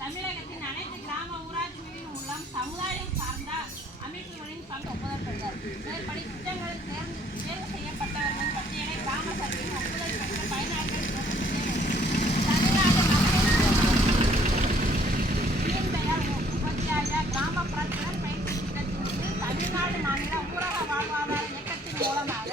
தமிழகத்தின் அனைத்து கிராம ஊராட்சிகளின் மூலம் சமுதாயம் சார்ந்த அமைப்புகளின் ஒப்புதல் பெறுகிறார். மேற்படி திட்டங்களில் தேர்வு செய்யப்பட்டவர்களின் பட்டியலை கிராம சபையின் ஒப்புதல் பெற்ற பயனாளிகள் உபாத்தியாய கிராம பிரச்சனை பயிற்சி திட்டத்தின் தமிழ்நாடு மாநில ஊரக வாழ்வாதார இயக்கத்தின் மூலமாக